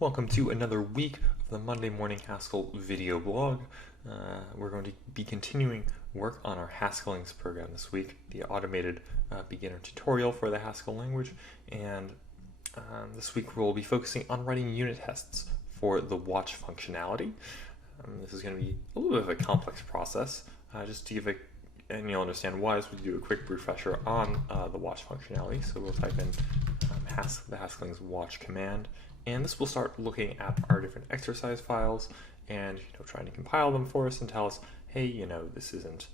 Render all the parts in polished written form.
Welcome to another week of the Monday Morning Haskell video blog. We're going to be continuing work on our Haskellings program this week, the automated beginner tutorial for the Haskell language, and this week we'll be focusing on writing unit tests for the watch functionality. This is going to be a little bit of a complex process, just to give and you'll understand why as we do a quick refresher on the watch functionality. So we'll type in the Haskellings watch command, and this will start looking at our different exercise files and trying to compile them for us and tell us, hey, this isn't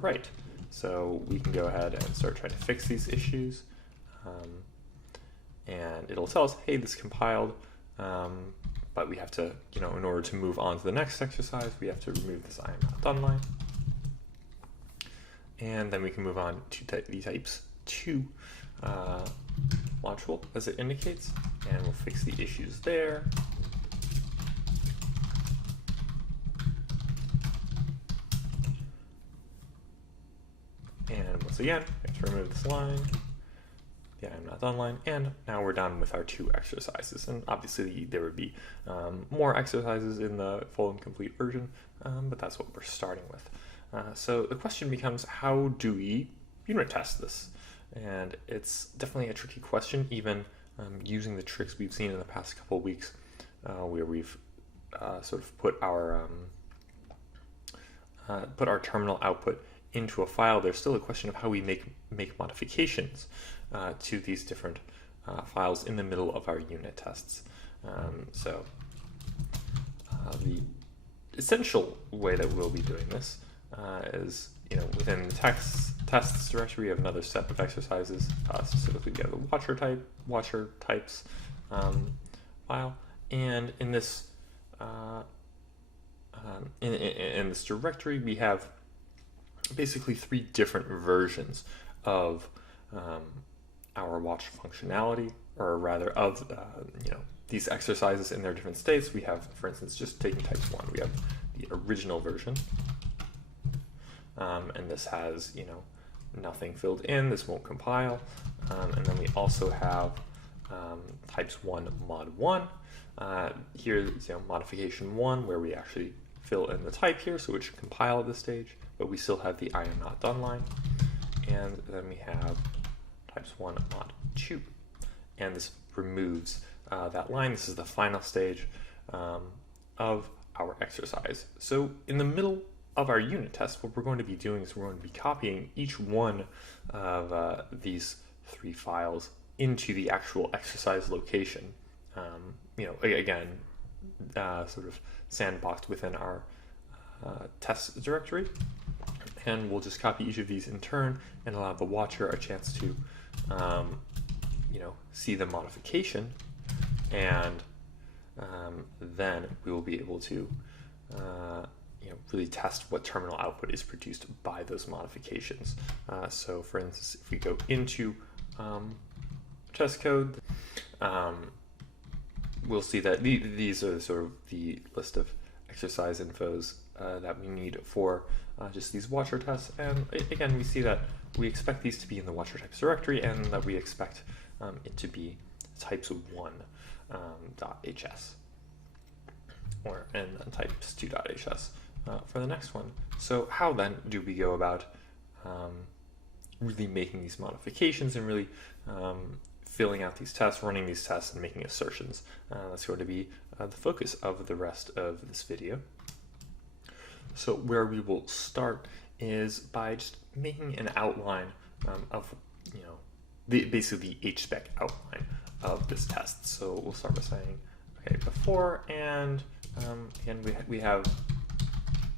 right. So we can go ahead and start trying to fix these issues, and it'll tell us, hey, this compiled, but we have to, in order to move on to the next exercise, we have to remove this I am not done line. And then we can move on to the types 2 module as it indicates, and we'll fix the issues there. And once again, we have to remove this line, the I'm not done line, and now we're done with our 2 exercises. And obviously there would be more exercises in the full and complete version, but that's what we're starting with. So the question becomes, how do we unit test this? And it's definitely a tricky question, even using the tricks we've seen in the past couple of weeks, where we've sort of put our terminal output into a file. There's still a question of how we make modifications to these different files in the middle of our unit tests. So the essential way that we'll be doing this is, within the tests directory, we have another set of exercises. Specifically, we have the watcher types file, and in this in this directory, we have basically 3 different versions of our watch functionality, or rather of these exercises in their different states. We have, for instance, just taking types 1, we have the original version. And this has, nothing filled in. This won't compile. And then we also have types 1 mod 1. Here is modification 1, where we actually fill in the type here, so it should compile at this stage, but we still have the I am not done line. And then we have types 1 mod 2. And this removes that line. This is the final stage of our exercise. So in the middle of our unit test, what we're going to be doing is we're going to be copying each one of these 3 files into the actual exercise location. Again, sort of sandboxed within our test directory, and we'll just copy each of these in turn and allow the watcher a chance to, see the modification, and then we will be able to really test what terminal output is produced by those modifications. So for instance, if we go into test code, we'll see that these are sort of the list of exercise infos that we need for just these watcher tests. And again, we see that we expect these to be in the watcher types directory, and that we expect it to be types 1 .hs, and types 2.hs. For the next one. So how then do we go about really making these modifications and really filling out these tests, running these tests, and making assertions? That's going to be the focus of the rest of this video. So where we will start is by just making an outline of basically the HSpec outline of this test. So we'll start by saying, okay, before, and we have,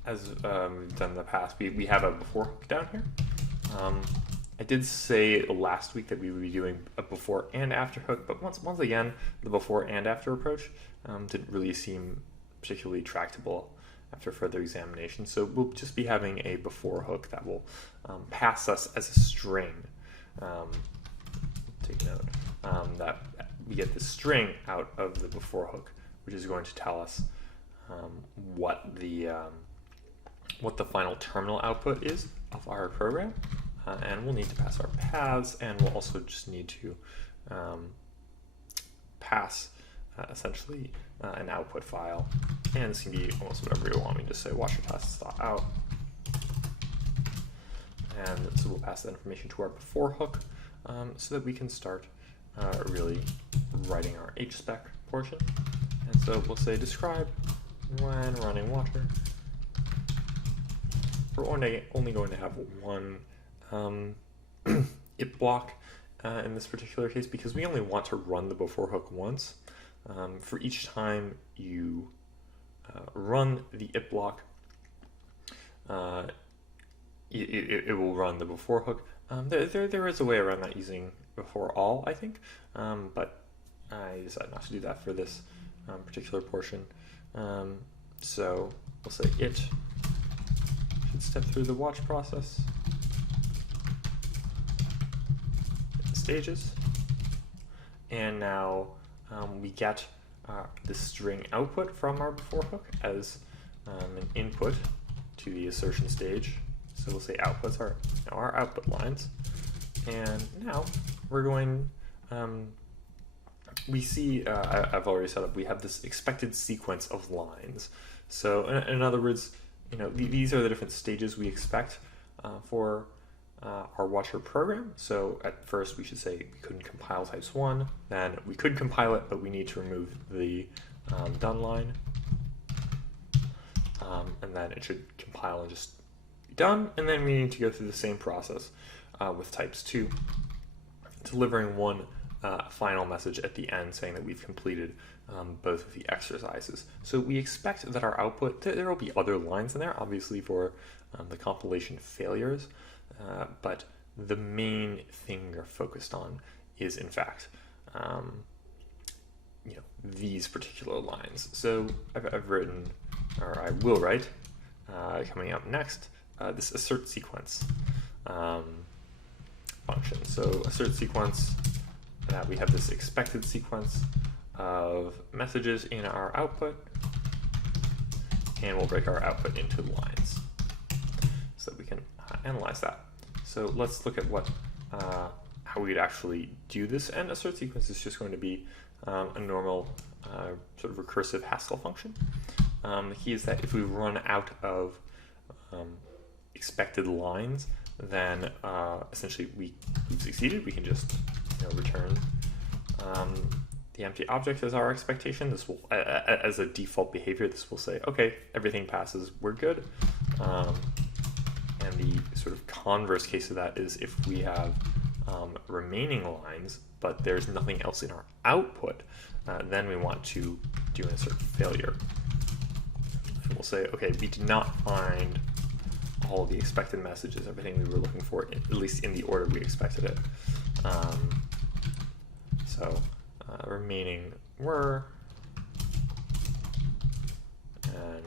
as we've done in the past, we have a before hook down here. I did say last week that we would be doing a before and after hook, but once again, the before and after approach didn't really seem particularly tractable after further examination. So we'll just be having a before hook that will pass us as a string. Take note that we get the string out of the before hook, which is going to tell us what the final terminal output is of our program, and we'll need to pass our paths, and we'll also just need to pass essentially an output file, and this can be almost whatever you want me to say, washertests.out. And so we'll pass that information to our before hook so that we can start really writing our HSpec portion. And so we'll say describe when running water. We're only going to have one if block in this particular case because we only want to run the before hook once. For each time you run the if block, it will run the before hook. There is a way around that using before all, I think, but I decided not to do that for this particular portion. So we'll say it should step through the watch process in stages, and now we get the string output from our before hook as an input to the assertion stage. So we'll say outputs are now our output lines, and now we're going. We see I've already set up. We have this expected sequence of lines. So in other words, these are the different stages we expect for our watcher program. So at first we should say we couldn't compile types 1, then we could compile it, but we need to remove the done line, and then it should compile and just be done, and then we need to go through the same process with types 2, delivering one final message at the end saying that we've completed both of the exercises. So we expect that our output, there will be other lines in there, obviously for the compilation failures, but the main thing we're focused on is, in fact, these particular lines. So I've written, or I will write, coming up next, this assert sequence function. So assert sequence, we have this expected sequence of messages in our output, and we'll break our output into lines so that we can analyze that. So let's look at how we'd actually do this, and assert sequence is just going to be a normal sort of recursive Haskell function. The key is that if we run out of expected lines, then essentially we've succeeded. We can just return the empty object as our expectation. This will, as a default behavior, this will say, okay, everything passes, we're good. And the sort of converse case of that is if we have remaining lines, but there's nothing else in our output, then we want to do an assert failure. And we'll say, okay, we did not find all the expected messages, everything we were looking for, at least in the order we expected it. So remaining were, and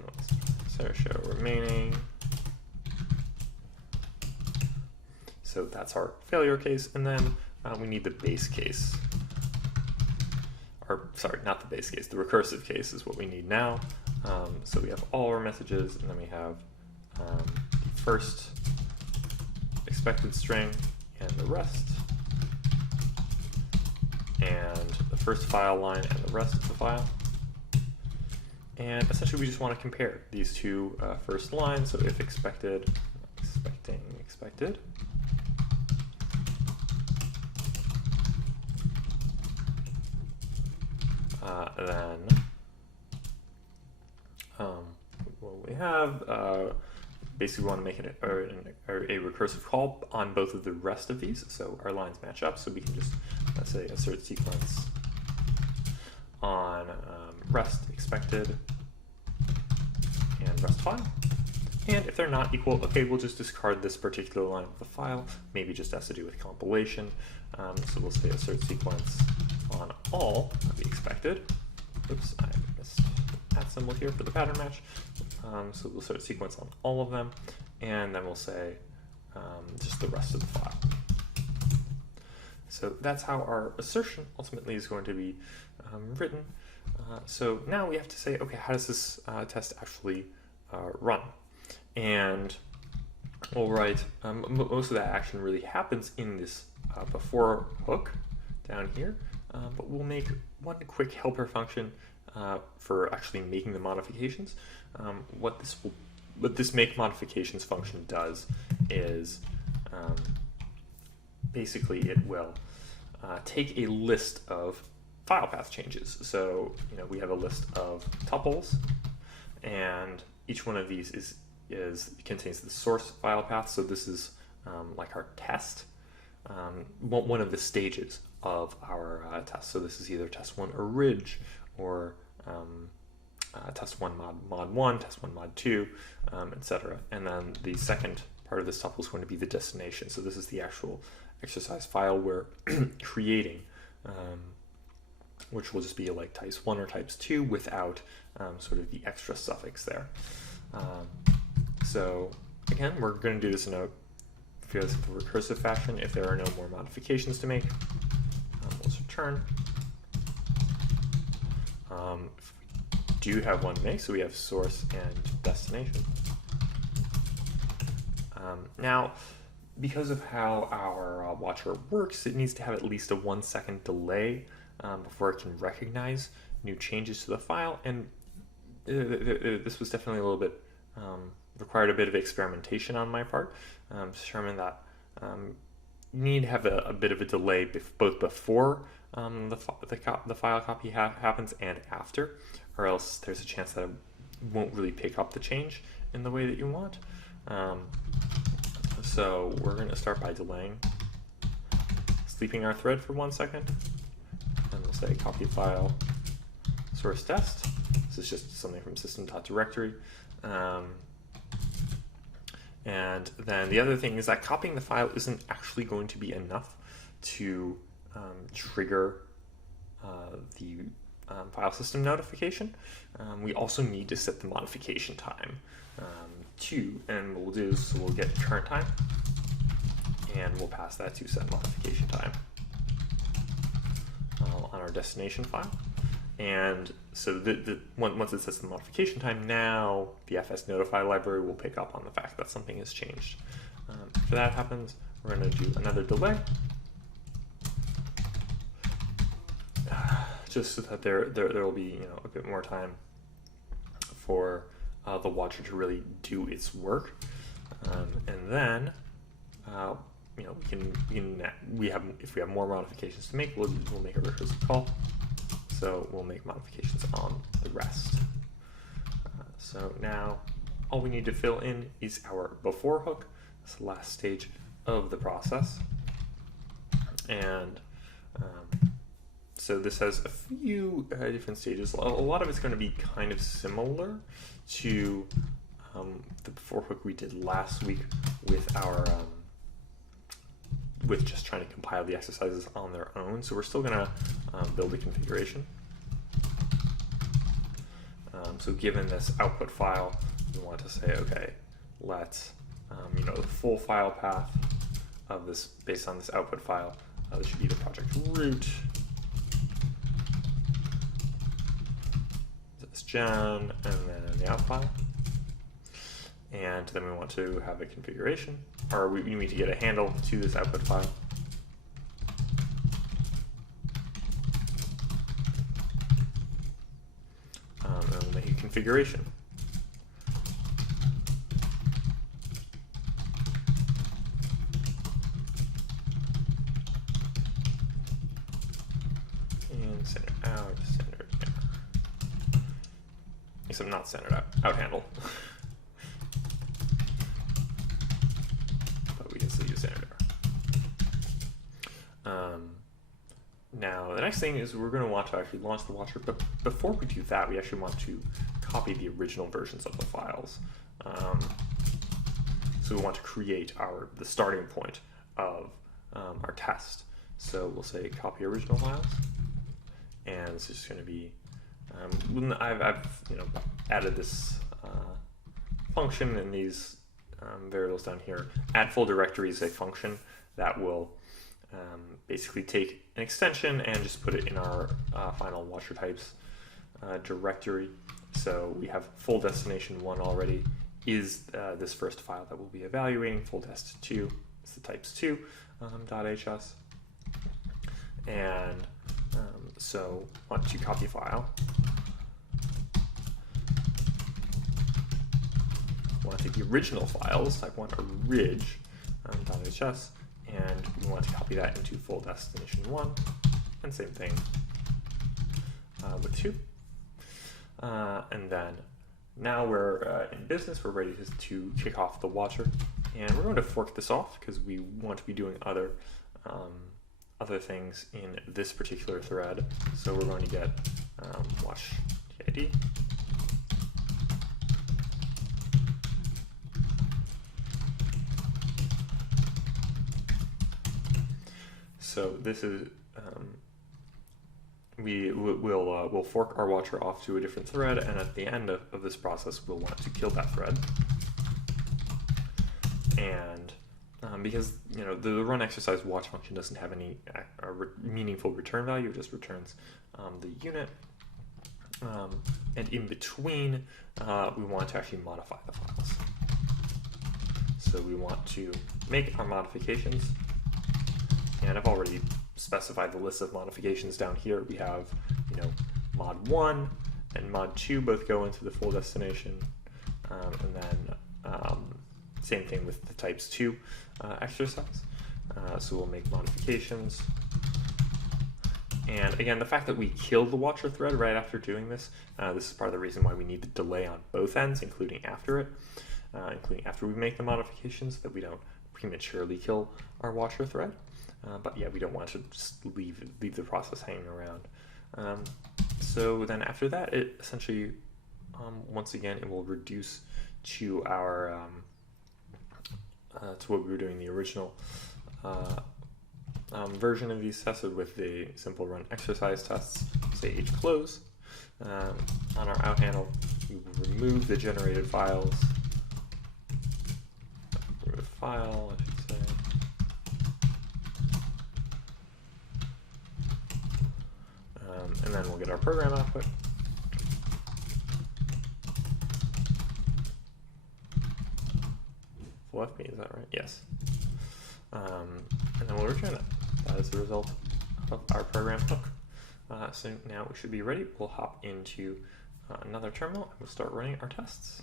let's show remaining. So that's our failure case, and then we need the base case. Or sorry, not the base case, the recursive case is what we need now. So we have all our messages, and then we have the first expected string and the rest, and the first file line and the rest of the file. And essentially we just want to compare these two first lines. So if expected, expected, then what we have, basically we want to make it a recursive call on both of the rest of these, so our lines match up, so we can just, let's say, assert sequence on rest expected and rest file. And if they're not equal, okay, we'll just discard this particular line of the file, maybe just has to do with compilation. So we'll say assert sequence on all of the expected. Oops, I missed that symbol here for the pattern match. So we'll assert sequence on all of them, and then we'll say just the rest of the file. So that's how our assertion ultimately is going to be written. So now we have to say, okay, how does this test actually run? And we'll write, most of that action really happens in this before hook down here, but we'll make one quick helper function for actually making the modifications. What this make modifications function does is basically it will take a list of file path changes. So we have a list of tuples, and each one of these contains the source file path. So this is like our test, one of the stages of our test. So this is either test 1 orig, or test 1 mod 1, test 1 mod 2, etc. And then the second part of this tuple is going to be the destination. So this is the actual exercise file we're creating, which will just be like types 1 or types 2 without sort of the extra suffix there. So again, we're going to do this in a fairly simple recursive fashion. If there are no more modifications to make, let's return. If we do have one to make, so we have source and destination. Now, because of how our watcher works, it needs to have at least a 1 second delay before it can recognize new changes to the file, and this was definitely a little bit required a bit of experimentation on my part to determine that you need to have a bit of a delay both before the file copy happens and after, or else there's a chance that it won't really pick up the change in the way that you want. So we're going to start by delaying, sleeping our thread for 1 second, and we'll say copy file source test. This is just something from system.directory. And then the other thing is that copying the file isn't actually going to be enough to trigger the file system notification. We also need to set the modification time to, and what we'll do is we'll get current time, and we'll pass that to set modification time on our destination file. And so once it sets the modification time, now the fs notify library will pick up on the fact that something has changed. After that happens, we're going to do another delay, just so that there will be a bit more time for the watcher to really do its work, and then if we have more modifications to make, we'll make a recursive call. So we'll make modifications on the rest. So now all we need to fill in is our before hook. That's the last stage of the process. And so this has a few different stages. A lot of it's going to be kind of similar to the before hook we did last week with our with just trying to compile the exercises on their own. So we're still going to build a configuration. So given this output file, we want to say, okay, let's, the full file path of this, based on this output file, this should be the project root, this gen, and then the out file. And then we want to have a configuration, or we need to get a handle to this output file. And we'll make a configuration. And center out, center in. Except not centered out handle. Now, the next thing is we're going to want to actually launch the watcher, but before we do that, we actually want to copy the original versions of the files. So we want to create the starting point of our test. So we'll say copy original files, and this is going to be, I've added this function in these variables down here. Add full directory is a function that will basically take an extension and just put it in our final watcher types directory. So we have full destination 1 already is this first file that we'll be evaluating. Full dest 2 is the types 2 .hs, and So want to copy file. Want to take the original files, type 1 orig.hs, and we want to copy that into full destination 1, and same thing with 2. And then now we're in business, we're ready to kick off the watcher, and we're going to fork this off because we want to be doing other things in this particular thread. So we're going to get watch TID. So this is we'll fork our watcher off to a different thread, and at the end of this process, we'll want to kill that thread. And because the run exercise watch function doesn't have any meaningful return value, it just returns the unit. And in between, we want to actually modify the files. So we want to make our modifications. And I've already specified the list of modifications down here. We have, mod 1 and mod 2 both go into the full destination. And then same thing with the types 2 exercise. So we'll make modifications. And again, the fact that we kill the watcher thread right after doing this, this is part of the reason why we need the delay on both ends, including after it, including after we make the modifications, that we don't prematurely kill our watcher thread. But yeah, we don't want to just leave the process hanging around. So then after that, it essentially, once again, it will reduce to our to what we were doing in the original version of these tests with the simple run exercise tests. Say h close. On our out handle, we will remove the generated files. Remove file, I should say. And then we'll get our program output. Full FP, is that right? Yes. And then we'll return that. That is the result of our program hook. So now we should be ready. We'll hop into another terminal and we'll start running our tests.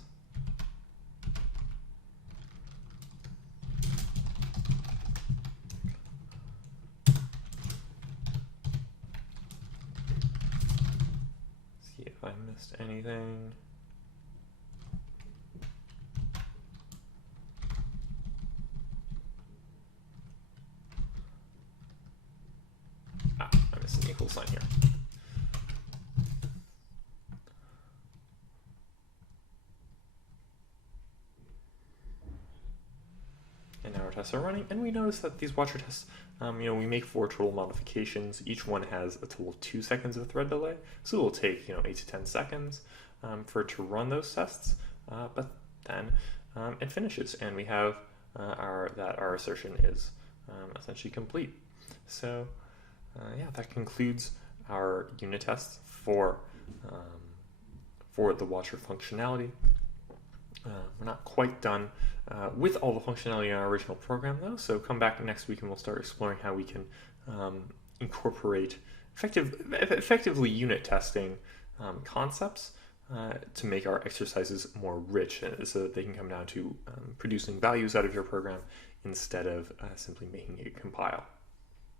See if I missed anything. I missed an equal sign here. And now our tests are running, and we notice that these watcher tests, we make 4 total modifications. Each one has a total of 2 seconds of thread delay, so it will take 8 to 10 seconds for it to run those tests. But then it finishes, and we have our assertion is essentially complete. So yeah, that concludes our unit tests for the watcher functionality. We're not quite done with all the functionality in our original program, though, so come back next week and we'll start exploring how we can incorporate effectively unit testing concepts to make our exercises more rich, so that they can come down to producing values out of your program instead of simply making it compile.